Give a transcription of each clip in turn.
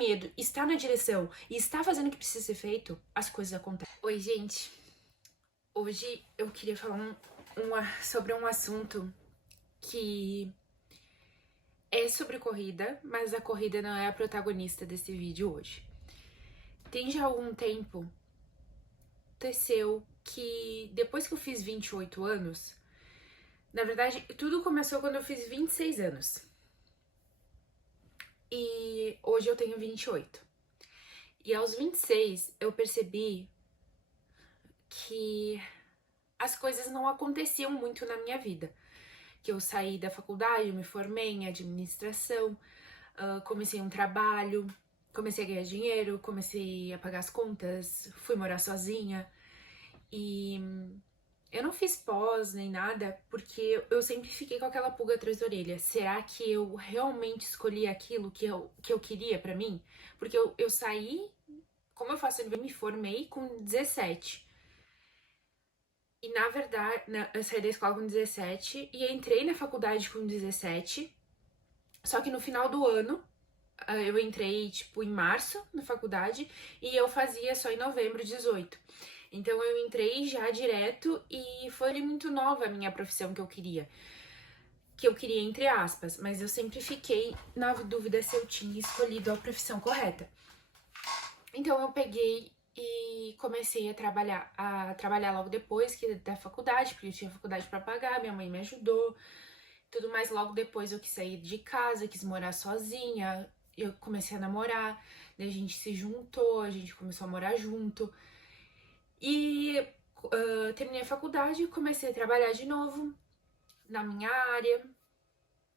medo, está na direção e está fazendo o que precisa ser feito, as coisas acontecem. Oi, gente. Hoje eu queria falar sobre um assunto que é sobre corrida, mas a corrida não é a protagonista desse vídeo hoje. Tem já algum tempo, aconteceu que depois que eu fiz 28 anos, na verdade, tudo começou quando eu fiz 26 anos. E hoje eu tenho 28. E aos 26 eu percebi que as coisas não aconteciam muito na minha vida. Que eu saí da faculdade, eu me formei em administração, comecei um trabalho, comecei a ganhar dinheiro, comecei a pagar as contas, fui morar sozinha. E eu não fiz pós nem nada, porque eu sempre fiquei com aquela pulga atrás da orelha. Será que eu realmente escolhi aquilo que eu queria pra mim? Porque eu saí, como eu faço, eu me formei com 17. E na verdade, eu saí da escola com 17 e entrei na faculdade com 17. Só que no final do ano, eu entrei, tipo, em março na faculdade e eu fazia só em novembro 18. Então eu entrei já direto e foi muito nova a minha profissão que eu queria. Que eu queria entre aspas, mas eu sempre fiquei na dúvida se eu tinha escolhido a profissão correta. Então eu peguei e comecei a trabalhar logo depois da faculdade, porque eu tinha faculdade para pagar, minha mãe me ajudou, tudo mais. Logo depois eu quis sair de casa, quis morar sozinha, eu comecei a namorar, daí a gente se juntou, a gente começou a morar junto. E terminei a faculdade e comecei a trabalhar de novo na minha área.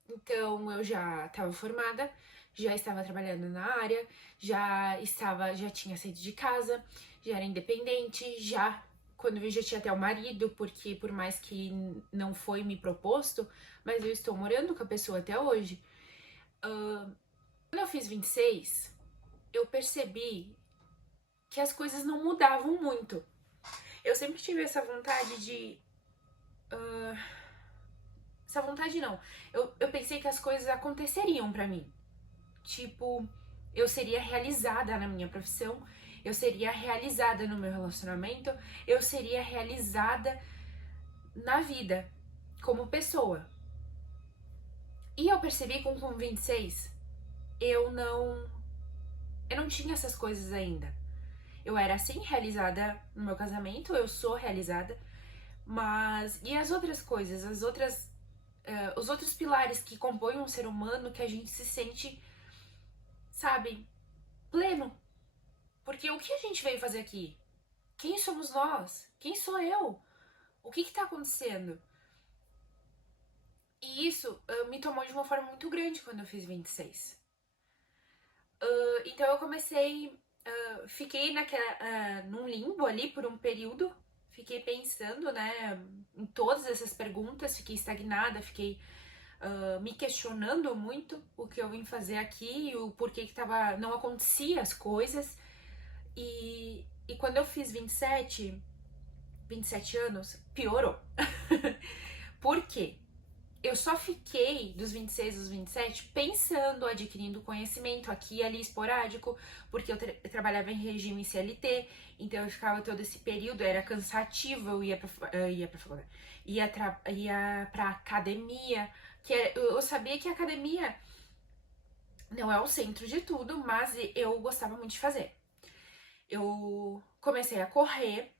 Então eu já estava formada, já estava trabalhando na área, já tinha saído de casa, já era independente, quando eu já tinha até o marido, porque por mais que não foi me proposto, mas eu estou morando com a pessoa até hoje. Quando eu fiz 26, eu percebi que as coisas não mudavam muito. Eu sempre tive essa vontade de... essa vontade não. Eu pensei que as coisas aconteceriam pra mim. Tipo, eu seria realizada na minha profissão, eu seria realizada no meu relacionamento, eu seria realizada na vida, como pessoa. E eu percebi que com 26, eu não tinha essas coisas ainda. Eu era, assim, realizada no meu casamento, eu sou realizada, mas... E as outras coisas, os outros pilares que compõem um ser humano que a gente se sente, sabe, pleno. Porque o que a gente veio fazer aqui? Quem somos nós? Quem sou eu? O que tá acontecendo? E isso me tomou de uma forma muito grande quando eu fiz 26. Então eu comecei... fiquei num limbo ali por um período. Fiquei pensando, né, em todas essas perguntas. Fiquei estagnada, fiquei me questionando muito o que eu vim fazer aqui, o porquê que não acontecia as coisas. E quando eu fiz 27 anos, piorou. Por quê? Eu só fiquei dos 26 aos 27 pensando, adquirindo conhecimento aqui e ali esporádico, porque eu trabalhava em regime CLT, então eu ficava todo esse período, era cansativo, eu ia pra faculdade, ia pra academia, eu sabia que a academia não é o centro de tudo, mas eu gostava muito de fazer. Eu comecei a correr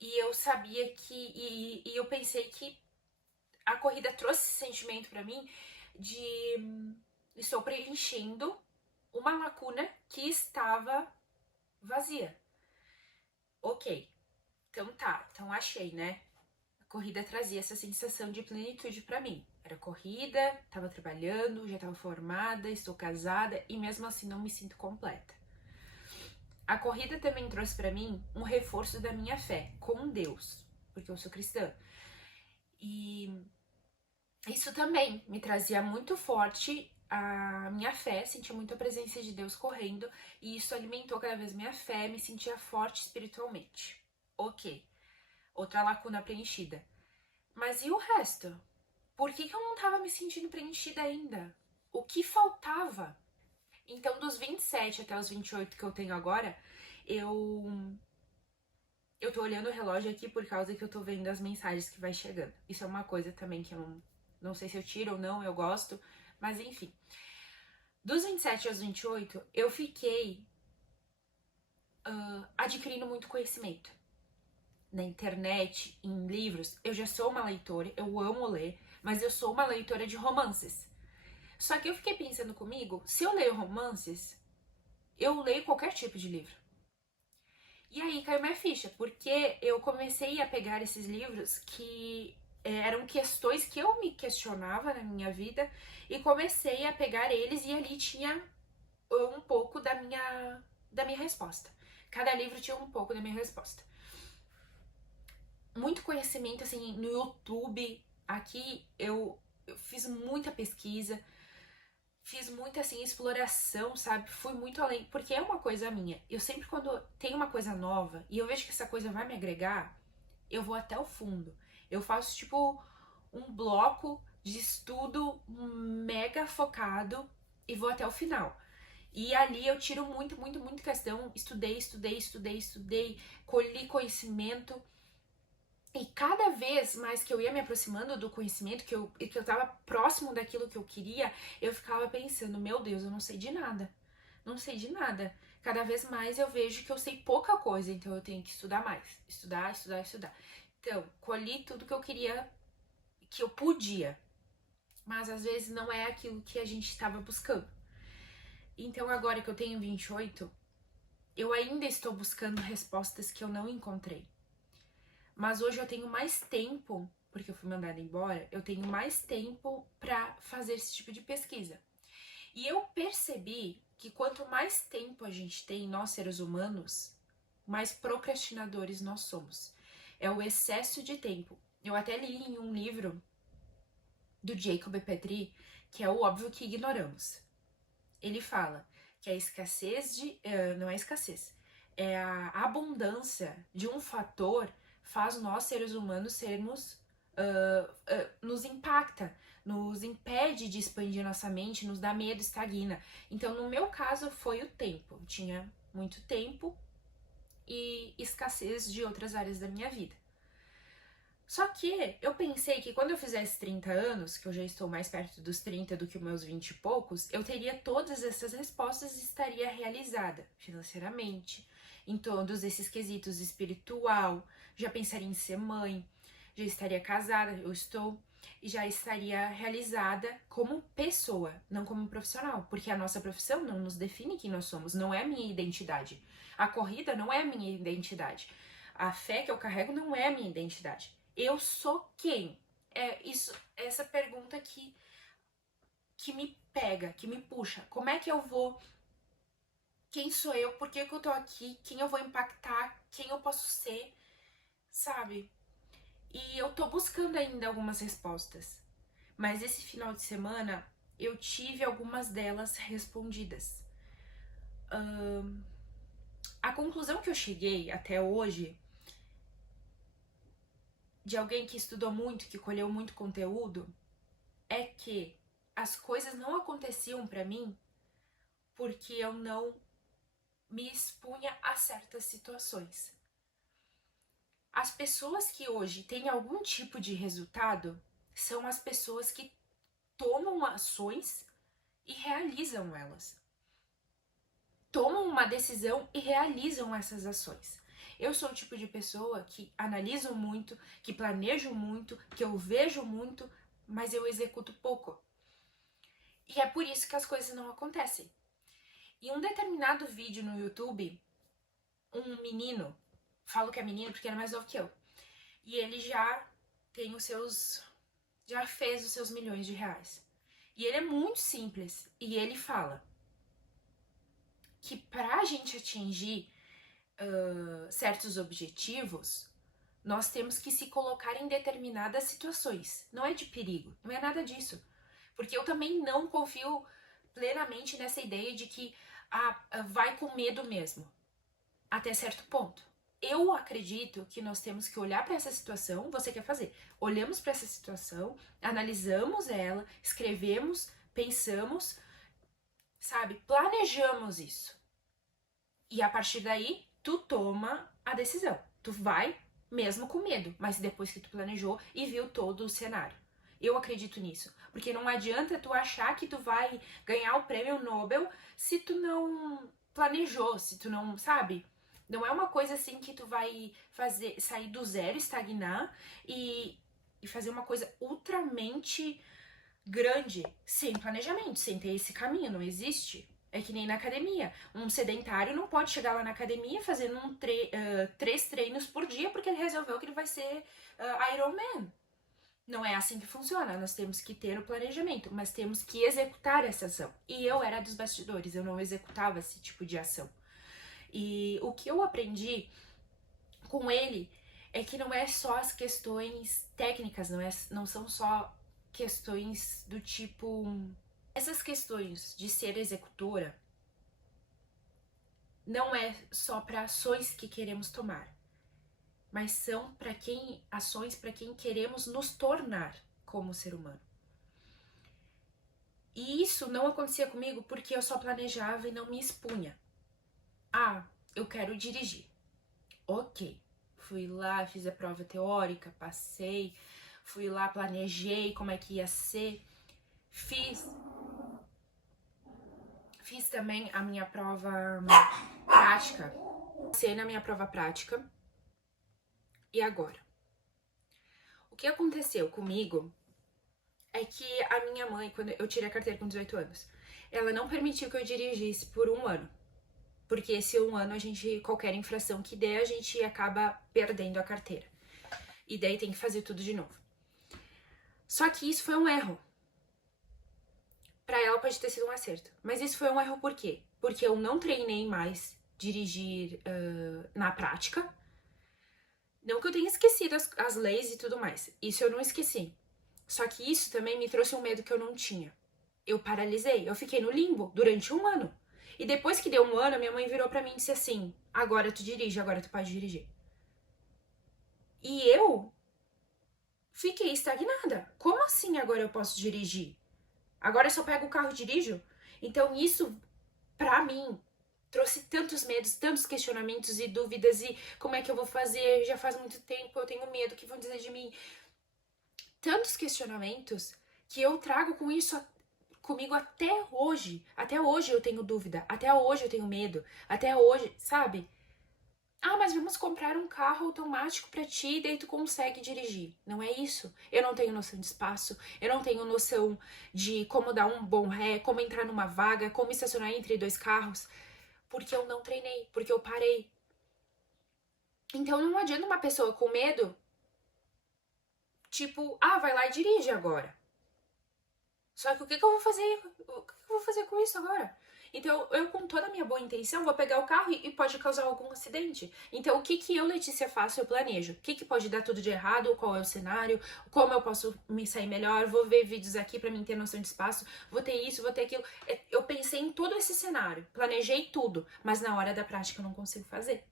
e eu sabia que... E eu pensei que a corrida trouxe esse sentimento pra mim de estou preenchendo uma lacuna que estava vazia. Ok, então tá, então achei, né? A corrida trazia essa sensação de plenitude pra mim. Era corrida, tava trabalhando, já tava formada, estou casada e mesmo assim não me sinto completa. A corrida também trouxe pra mim um reforço da minha fé com Deus, porque eu sou cristã. E isso também me trazia muito forte a minha fé, sentia muito a presença de Deus correndo, e isso alimentou cada vez minha fé, me sentia forte espiritualmente. Ok, outra lacuna preenchida. Mas e o resto? Por que eu não tava me sentindo preenchida ainda? O que faltava? Então, dos 27 até os 28 que eu tenho agora, eu tô olhando o relógio aqui por causa que eu tô vendo as mensagens que vai chegando. Isso é uma coisa também que eu não sei se eu tiro ou não, eu gosto, mas enfim. Dos 27 aos 28, eu fiquei adquirindo muito conhecimento. Na internet, em livros, eu já sou uma leitora, eu amo ler, mas eu sou uma leitora de romances. Só que eu fiquei pensando comigo, se eu leio romances, eu leio qualquer tipo de livro. E aí caiu minha ficha, porque eu comecei a pegar esses livros que eram questões que eu me questionava na minha vida e comecei a pegar eles e ali tinha um pouco da minha resposta. Cada livro tinha um pouco da minha resposta. Muito conhecimento assim no YouTube. Aqui eu fiz muita pesquisa, fiz muita assim exploração, sabe? Fui muito além, porque é uma coisa minha. Eu sempre quando tem uma coisa nova e eu vejo que essa coisa vai me agregar, eu vou até o fundo. Eu faço tipo um bloco de estudo mega focado e vou até o final. E ali eu tiro muito questão. Estudei, colhi conhecimento. E cada vez mais que eu ia me aproximando do conhecimento, que eu tava próximo daquilo que eu queria, eu ficava pensando, meu Deus, eu não sei de nada. Não sei de nada. Cada vez mais eu vejo que eu sei pouca coisa, então eu tenho que estudar mais. Estudar. Então, colhi tudo que eu queria, que eu podia. Mas às vezes não é aquilo que a gente estava buscando. Então agora que eu tenho 28, eu ainda estou buscando respostas que eu não encontrei. Mas hoje eu tenho mais tempo, porque eu fui mandada embora, eu tenho mais tempo para fazer esse tipo de pesquisa. E eu percebi que quanto mais tempo a gente tem, nós seres humanos, mais procrastinadores nós somos. É o excesso de tempo. Eu até li em um livro do Jacob Petrie, que é o óbvio que ignoramos. Ele fala que a escassez não é escassez, é a abundância de um fator faz nós, seres humanos, sermos. Nos impacta, nos impede de expandir nossa mente, nos dá medo, estagna. Então, no meu caso, foi o tempo. Eu tinha muito tempo e escassez de outras áreas da minha vida. Só que eu pensei que quando eu fizesse 30 anos, que eu já estou mais perto dos 30 do que os meus 20 e poucos, eu teria todas essas respostas e estaria realizada financeiramente, em todos esses quesitos espiritual, já pensaria em ser mãe, já estaria casada, eu estou, e já estaria realizada como pessoa, não como profissional, porque a nossa profissão não nos define quem nós somos, não é a minha identidade. A corrida não é a minha identidade. A fé que eu carrego não é a minha identidade. Eu sou quem? É isso, essa pergunta que me pega, que me puxa. Como é que eu vou? Quem sou eu? Por que eu tô aqui? Quem eu vou impactar? Quem eu posso ser? Sabe? E eu tô buscando ainda algumas respostas. Mas esse final de semana eu tive algumas delas respondidas. A conclusão que eu cheguei até hoje, de alguém que estudou muito, que colheu muito conteúdo, é que as coisas não aconteciam pra mim porque eu não me expunha a certas situações. As pessoas que hoje têm algum tipo de resultado são as pessoas que tomam ações e realizam elas. Tomam uma decisão e realizam essas ações. Eu sou o tipo de pessoa que analiso muito, que planejo muito, que eu vejo muito, mas eu executo pouco. E é por isso que as coisas não acontecem. Em um determinado vídeo no YouTube, um menino, falo que é menino porque ele é mais novo que eu, e ele já tem já fez os seus milhões de reais. E ele é muito simples, e ele fala que pra gente atingir certos objetivos, nós temos que se colocar em determinadas situações. Não é de perigo, não é nada disso. Porque eu também não confio plenamente nessa ideia de que vai com medo mesmo, até certo ponto. Eu acredito que nós temos que olhar para essa situação, você quer fazer. Olhamos para essa situação, analisamos ela, escrevemos, pensamos sabe? Planejamos isso. E a partir daí, tu toma a decisão. Tu vai mesmo com medo, mas depois que tu planejou e viu todo o cenário. Eu acredito nisso, porque não adianta tu achar que tu vai ganhar o prêmio Nobel se tu não planejou, se tu não, sabe? Não é uma coisa assim que tu vai fazer, sair do zero, estagnar e fazer uma coisa ultramente grande, sem planejamento, sem ter esse caminho, não existe. É que nem na academia. Um sedentário não pode chegar lá na academia fazendo 3 treinos por dia porque ele resolveu que ele vai ser Iron Man. Não é assim que funciona. Nós temos que ter o planejamento, mas temos que executar essa ação. E eu era dos bastidores, eu não executava esse tipo de ação. E o que eu aprendi com ele é que não é só as questões técnicas, não são só questões do tipo. Essas questões de ser executora não é só para ações que queremos tomar, mas são ações para quem queremos nos tornar como ser humano. E isso não acontecia comigo porque eu só planejava e não me expunha. Ah, eu quero dirigir. Ok. Fui lá, fiz a prova teórica, passei. Fui lá, planejei como é que ia ser. Fiz também a minha prova prática. Passei na minha prova prática. E agora? O que aconteceu comigo é que a minha mãe, quando eu tirei a carteira com 18 anos, ela não permitiu que eu dirigisse por 1 ano. Porque esse 1 ano, qualquer infração que der, a gente acaba perdendo a carteira. E daí tem que fazer tudo de novo. Só que isso foi um erro. Pra ela pode ter sido um acerto. Mas isso foi um erro por quê? Porque eu não treinei mais dirigir na prática. Não que eu tenha esquecido as leis e tudo mais. Isso eu não esqueci. Só que isso também me trouxe um medo que eu não tinha. Eu paralisei, eu fiquei no limbo durante 1 ano. E depois que deu 1 ano, minha mãe virou pra mim e disse assim: agora tu dirige, agora tu pode dirigir. E eu fiquei estagnada. Como assim agora eu posso dirigir? Agora eu só pego o carro e dirijo? Então isso, pra mim, trouxe tantos medos, tantos questionamentos e dúvidas. E como é que eu vou fazer? Já faz muito tempo, eu tenho medo, o que vão dizer de mim? Tantos questionamentos que eu trago comigo até hoje. Até hoje eu tenho dúvida, até hoje eu tenho medo, até hoje, sabe? Ah, mas vamos comprar um carro automático pra ti e daí tu consegue dirigir. Não é isso. Eu não tenho noção de espaço, eu não tenho noção de como dar um bom ré, como entrar numa vaga, como estacionar entre 2 carros, porque eu não treinei, porque eu parei. Então não adianta uma pessoa com medo, tipo, vai lá e dirige agora. Só que o que eu vou fazer? O que eu vou fazer com isso agora? Então, eu com toda a minha boa intenção, vou pegar o carro e pode causar algum acidente. Então, o que eu, Letícia, faço? Eu planejo. O que pode dar tudo de errado? Qual é o cenário? Como eu posso me sair melhor? Vou ver vídeos aqui pra mim ter noção de espaço. Vou ter isso, vou ter aquilo. Eu pensei em todo esse cenário. Planejei tudo. Mas na hora da prática eu não consigo fazer.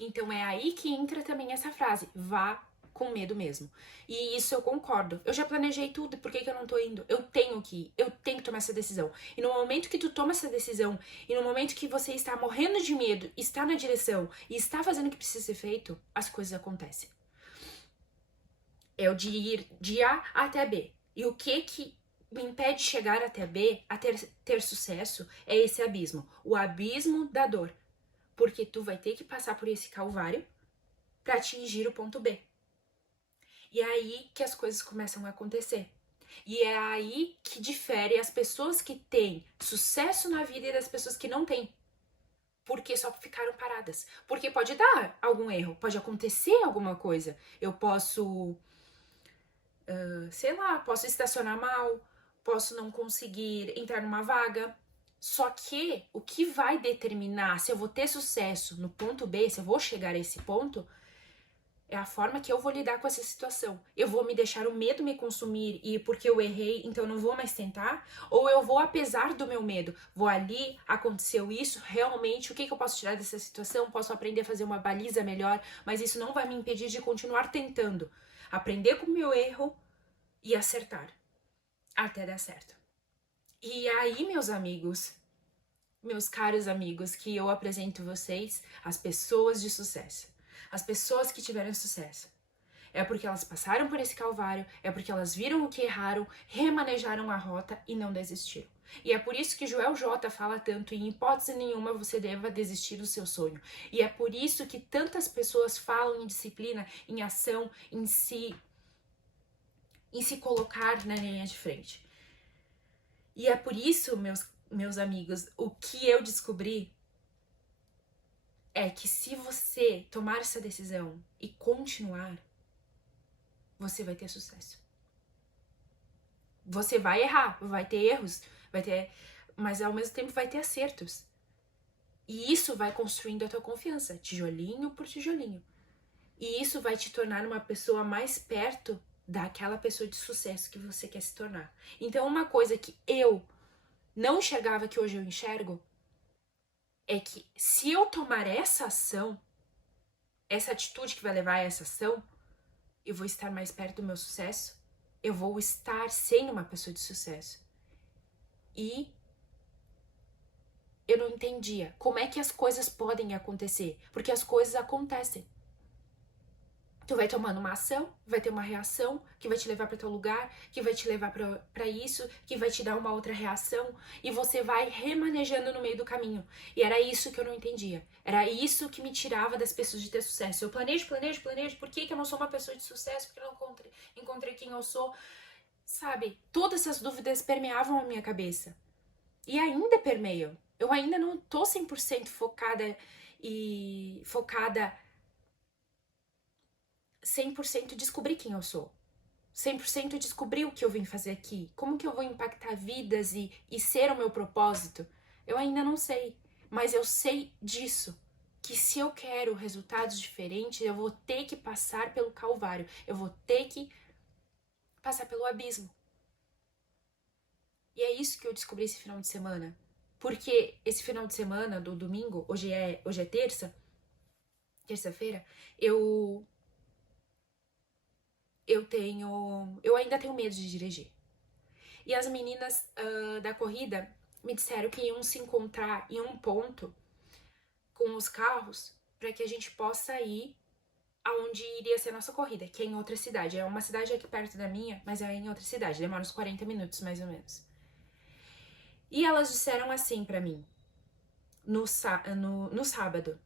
Então, é aí que entra também essa frase. Vá com medo mesmo. E isso eu concordo. Eu já planejei tudo, por que eu não tô indo? Eu tenho que ir, eu tenho que tomar essa decisão. E no momento que tu toma essa decisão, e no momento que você está morrendo de medo, está na direção e está fazendo o que precisa ser feito, as coisas acontecem. É o de ir de A até B. E o que me impede de chegar até B, a ter sucesso, é esse abismo. O abismo da dor. Porque tu vai ter que passar por esse calvário para atingir o ponto B. E é aí que as coisas começam a acontecer. E é aí que difere as pessoas que têm sucesso na vida e das pessoas que não têm. Porque só ficaram paradas. Porque pode dar algum erro, pode acontecer alguma coisa. Eu posso, sei lá, posso estacionar mal, posso não conseguir entrar numa vaga. Só que o que vai determinar se eu vou ter sucesso no ponto B, se eu vou chegar a esse ponto, é a forma que eu vou lidar com essa situação. Eu vou me deixar o medo me consumir e porque eu errei, então eu não vou mais tentar? Ou eu vou, apesar do meu medo, vou ali, aconteceu isso, realmente, o que eu posso tirar dessa situação? Posso aprender a fazer uma baliza melhor, mas isso não vai me impedir de continuar tentando. Aprender com o meu erro e acertar. Até dar certo. E aí, meus amigos, meus caros amigos, que eu apresento vocês as pessoas de sucesso. As pessoas que tiveram sucesso. É porque elas passaram por esse calvário, é porque elas viram o que erraram, remanejaram a rota e não desistiram. E é por isso que Joel J fala tanto, em hipótese nenhuma você deva desistir do seu sonho. E é por isso que tantas pessoas falam em disciplina, em ação, em se colocar na linha de frente. E é por isso, meus amigos, o que eu descobri é que se você tomar essa decisão e continuar, você vai ter sucesso. Você vai errar, vai ter erros, mas ao mesmo tempo vai ter acertos. E isso vai construindo a tua confiança, tijolinho por tijolinho. E isso vai te tornar uma pessoa mais perto daquela pessoa de sucesso que você quer se tornar. Então, uma coisa que eu não enxergava que hoje eu enxergo é que se eu tomar essa ação, essa atitude que vai levar a essa ação, eu vou estar mais perto do meu sucesso, eu vou estar sendo uma pessoa de sucesso. E eu não entendia como é que as coisas podem acontecer, porque as coisas acontecem. Tu vai tomando uma ação, vai ter uma reação que vai te levar para teu lugar, que vai te levar para isso, que vai te dar uma outra reação, e você vai remanejando no meio do caminho. E era isso que eu não entendia. Era isso que me tirava das pessoas de ter sucesso. Eu planejo, por que eu não sou uma pessoa de sucesso? Porque eu não encontrei quem eu sou? Sabe? Todas essas dúvidas permeavam a minha cabeça. E ainda permeiam. Eu ainda não tô 100% focada 100% descobrir quem eu sou. 100% descobrir o que eu vim fazer aqui. Como que eu vou impactar vidas e ser o meu propósito? Eu ainda não sei. Mas eu sei disso. Que se eu quero resultados diferentes, eu vou ter que passar pelo calvário. Eu vou ter que passar pelo abismo. E é isso que eu descobri esse final de semana. Porque esse final de semana, do domingo, hoje é terça-feira, eu ainda tenho medo de dirigir. E as meninas da corrida me disseram que iam se encontrar em um ponto com os carros para que a gente possa ir aonde iria ser a nossa corrida, que é em outra cidade. É uma cidade aqui perto da minha, mas é em outra cidade. Demora uns 40 minutos, mais ou menos. E elas disseram assim para mim, no sábado: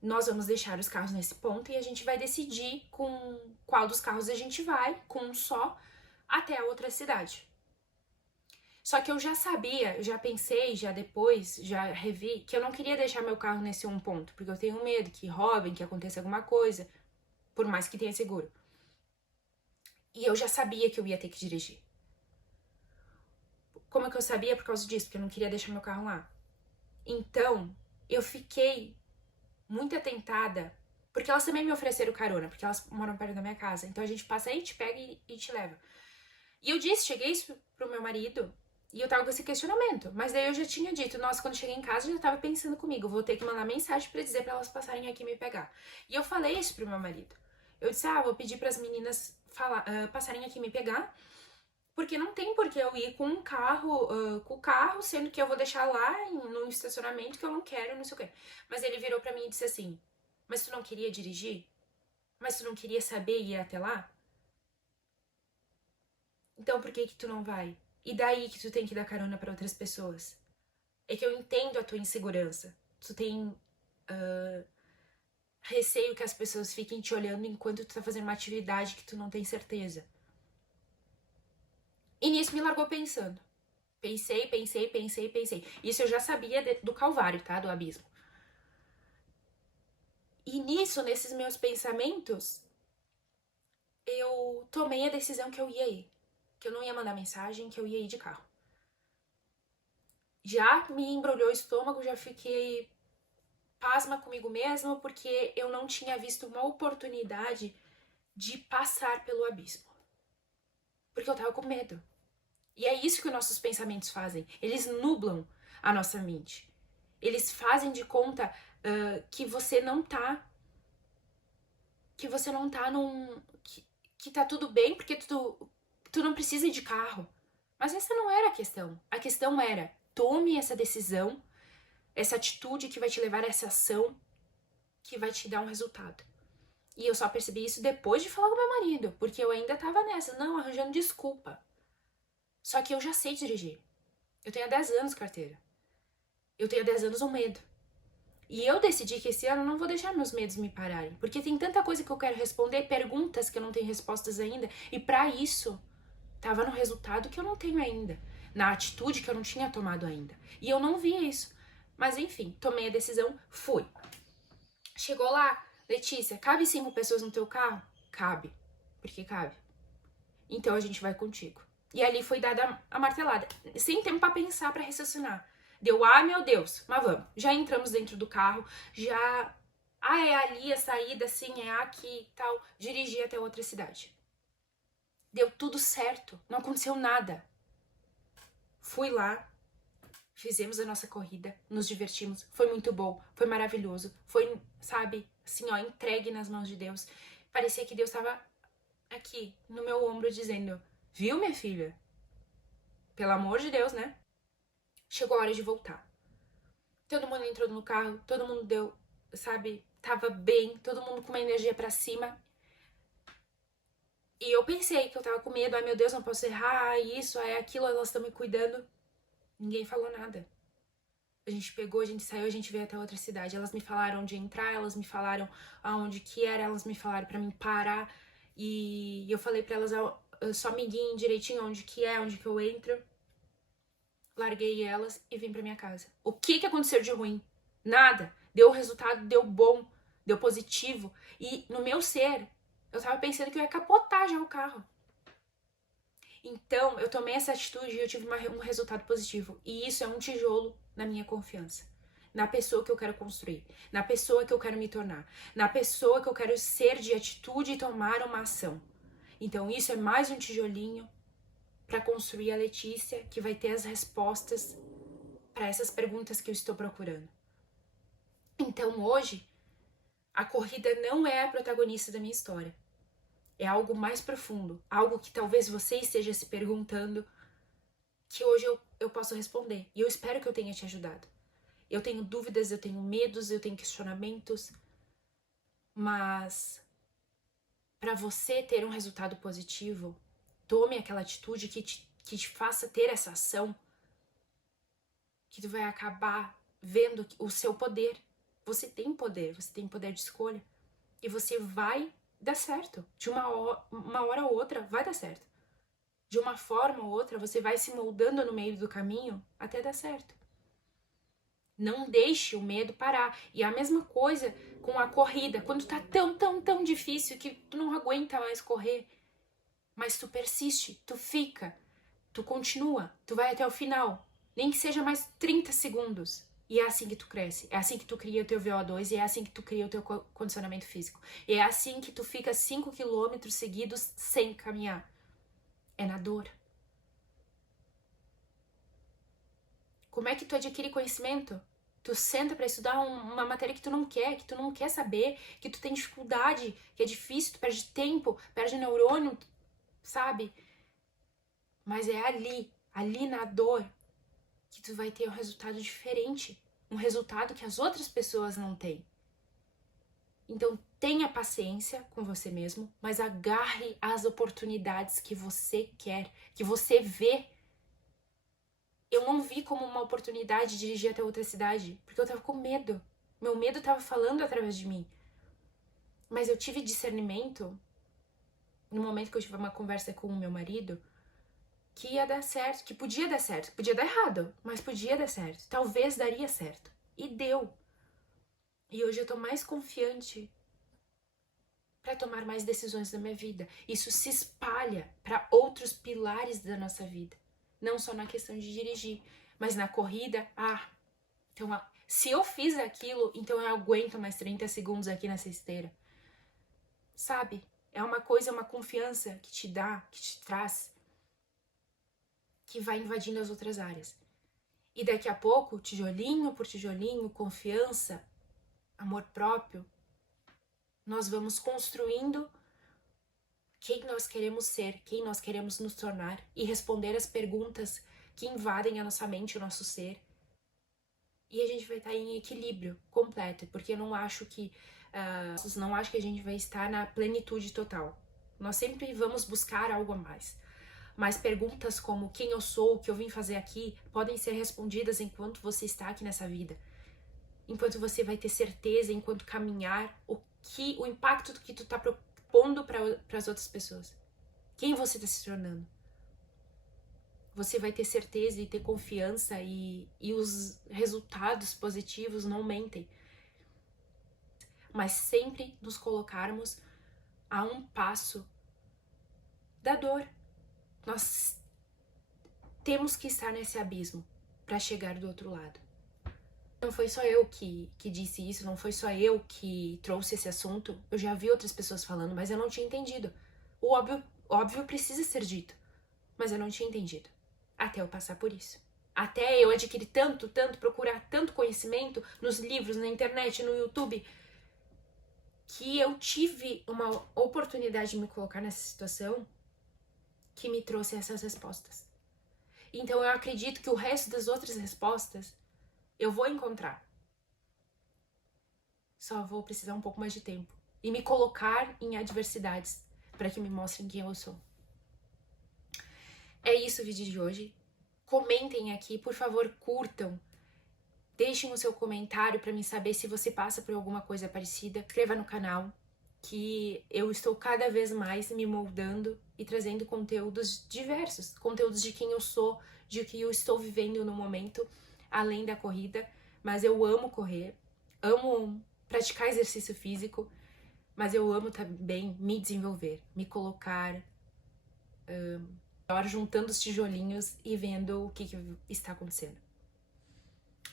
nós vamos deixar os carros nesse ponto e a gente vai decidir com qual dos carros a gente vai, com um só, até a outra cidade. Só que eu já sabia, já pensei, já depois, já revi, que eu não queria deixar meu carro nesse um ponto, porque eu tenho medo que roubem, que aconteça alguma coisa, por mais que tenha seguro. E eu já sabia que eu ia ter que dirigir. Como é que eu sabia? Por causa disso, porque eu não queria deixar meu carro lá. Então, eu fiquei muito atentada, porque elas também me ofereceram carona, porque elas moram perto da minha casa. Então a gente passa aí, te pega e te leva. E eu cheguei isso pro meu marido, e eu tava com esse questionamento. Mas daí eu já tinha dito, nossa, quando cheguei em casa eu já tava pensando comigo, vou ter que mandar mensagem pra dizer pra elas passarem aqui e me pegar. E eu falei isso pro meu marido. Eu disse, vou pedir pras meninas passarem aqui e me pegar, porque não tem por que eu ir com um carro, com o carro, sendo que eu vou deixar lá num estacionamento que eu não quero, não sei o quê. Mas ele virou pra mim e disse assim, mas tu não queria dirigir? Mas tu não queria saber ir até lá? Então por que tu não vai? E daí que tu tem que dar carona pra outras pessoas? É que eu entendo a tua insegurança. Tu tem receio que as pessoas fiquem te olhando enquanto tu tá fazendo uma atividade que tu não tem certeza. E nisso me largou pensando. Pensei. Isso eu já sabia do calvário, tá? Do abismo. E nisso, nesses meus pensamentos, eu tomei a decisão que eu ia ir. Que eu não ia mandar mensagem, que eu ia ir de carro. Já me embrulhou o estômago, já fiquei pasma comigo mesma, porque eu não tinha visto uma oportunidade de passar pelo abismo. Porque eu tava com medo. E é isso que os nossos pensamentos fazem. Eles nublam a nossa mente. Eles fazem de conta que você não tá. Que você não tá num. Que tá tudo bem porque tu não precisa ir de carro. Mas essa não era a questão. A questão era: tome essa decisão essa atitude que vai te levar a essa ação que vai te dar um resultado. E eu só percebi isso depois de falar com meu marido, porque eu ainda tava nessa, não, arranjando desculpa. Só que eu já sei dirigir. Eu tenho há 10 anos carteira. Eu tenho há 10 anos um medo. E eu decidi que esse ano eu não vou deixar meus medos me pararem, porque tem tanta coisa que eu quero responder, perguntas que eu não tenho respostas ainda, e pra isso tava no resultado que eu não tenho ainda, na atitude que eu não tinha tomado ainda. E eu não via isso. Mas enfim, tomei a decisão, fui. Chegou lá, Letícia, cabe 5 pessoas no teu carro? Cabe, porque cabe. Então a gente vai contigo. E ali foi dada a martelada, sem tempo pra pensar, pra raciocinar. Deu, ai meu Deus, mas vamos. Já entramos dentro do carro, já... Ah, é ali a saída, sim, é aqui e tal. Dirigi até outra cidade. Deu tudo certo, não aconteceu nada. Fui lá, fizemos a nossa corrida, nos divertimos, foi muito bom, foi maravilhoso. Foi, sabe, assim, ó, entregue nas mãos de Deus. Parecia que Deus tava aqui, no meu ombro, dizendo, viu, minha filha? Pelo amor de Deus, né? Chegou a hora de voltar. Todo mundo entrou no carro, todo mundo deu, sabe, tava bem, todo mundo com uma energia pra cima. E eu pensei que eu tava com medo, ai meu Deus, não posso errar, isso, é aquilo, elas estão me cuidando. Ninguém falou nada. A gente pegou, a gente saiu, a gente veio até outra cidade. Elas me falaram onde entrar, elas me falaram aonde que era, elas me falaram pra mim parar. E eu falei pra elas, só me guiem direitinho onde que é, onde que eu entro. Larguei elas e vim pra minha casa. O que aconteceu de ruim? Nada. Deu resultado, deu bom, deu positivo. E no meu ser, eu tava pensando que eu ia capotar já o carro. Então, eu tomei essa atitude e eu tive um resultado positivo. E isso é um tijolo na minha confiança. Na pessoa que eu quero construir. Na pessoa que eu quero me tornar. Na pessoa que eu quero ser de atitude e tomar uma ação. Então, isso é mais um tijolinho para construir a Letícia, que vai ter as respostas para essas perguntas que eu estou procurando. Então, hoje, a corrida não é a protagonista da minha história. É algo mais profundo, algo que talvez você esteja se perguntando, que hoje eu posso responder. E eu espero que eu tenha te ajudado. Eu tenho dúvidas, eu tenho medos, eu tenho questionamentos, mas para você ter um resultado positivo, tome aquela atitude que te faça ter essa ação, que tu vai acabar vendo o seu poder. Você tem poder de escolha. E você vai dar certo. De uma hora ou outra, vai dar certo. De uma forma ou outra, você vai se moldando no meio do caminho até dar certo. Não deixe o medo parar. E a mesma coisa com a corrida. Quando tá tão difícil que tu não aguenta mais correr, mas tu persiste, tu fica, tu continua, tu vai até o final. Nem que seja mais 30 segundos. E é assim que tu cresce. É assim que tu cria o teu VO2 e é assim que tu cria o teu condicionamento físico. E é assim que tu fica 5 quilômetros seguidos sem caminhar. É na dor. Como é que tu adquire conhecimento? Tu senta pra estudar uma matéria que tu não quer saber, que tu tem dificuldade, que é difícil, tu perde tempo, perde neurônio, sabe? Mas é ali na dor, que tu vai ter um resultado diferente. Um resultado que as outras pessoas não têm. Então, tenha paciência com você mesmo, mas agarre as oportunidades que você quer, que você vê. Eu não vi como uma oportunidade de dirigir até outra cidade, porque eu tava com medo. Meu medo tava falando através de mim. Mas eu tive discernimento, no momento que eu tive uma conversa com o meu marido, que ia dar certo, que podia dar certo. Podia dar errado, mas podia dar certo. Talvez daria certo. E deu. E hoje eu tô mais confiante para tomar mais decisões na minha vida. Isso se espalha para outros pilares da nossa vida. Não só na questão de dirigir, mas na corrida. Então, se eu fiz aquilo, então eu aguento mais 30 segundos aqui nessa esteira. Sabe? É uma coisa, uma confiança que te dá, que te traz, que vai invadindo as outras áreas. E daqui a pouco, tijolinho por tijolinho, confiança, amor próprio, nós vamos construindo quem nós queremos ser, quem nós queremos nos tornar e responder as perguntas que invadem a nossa mente, o nosso ser. e a gente vai estar em equilíbrio completo, porque eu não acho que a gente vai estar na plenitude total. Nós sempre vamos buscar algo a mais. Mas perguntas como quem eu sou, o que eu vim fazer aqui, podem ser respondidas enquanto você está aqui nessa vida. Enquanto você vai ter certeza, enquanto caminhar, o impacto do que tu tá propondo para as outras pessoas. Quem você está se tornando. Você vai ter certeza e ter confiança e os resultados positivos não mentem. Mas sempre nos colocarmos a um passo da dor. Nós temos que estar nesse abismo para chegar do outro lado. Não foi só eu que disse isso, não foi só eu que trouxe esse assunto. Eu já vi outras pessoas falando, mas eu não tinha entendido. O óbvio precisa ser dito, mas eu não tinha entendido. Até eu passar por isso. Até eu adquirir tanto, procurar tanto conhecimento nos livros, na internet, no YouTube, que eu tive uma oportunidade de me colocar nessa situação que me trouxe essas respostas. Então eu acredito que o resto das outras respostas eu vou encontrar. Só vou precisar um pouco mais de tempo. E me colocar em adversidades para que me mostrem quem eu sou. É isso o vídeo de hoje. Comentem aqui, por favor, curtam. Deixem o seu comentário para me saber se você passa por alguma coisa parecida. Inscreva no canal, que eu estou cada vez mais me moldando e trazendo conteúdos diversos. Conteúdos de quem eu sou, de o que eu estou vivendo no momento, além da corrida. Mas eu amo correr, amo praticar exercício físico, mas eu amo também me desenvolver, me colocar juntando os tijolinhos e vendo o que está acontecendo.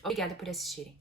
Obrigada por assistirem.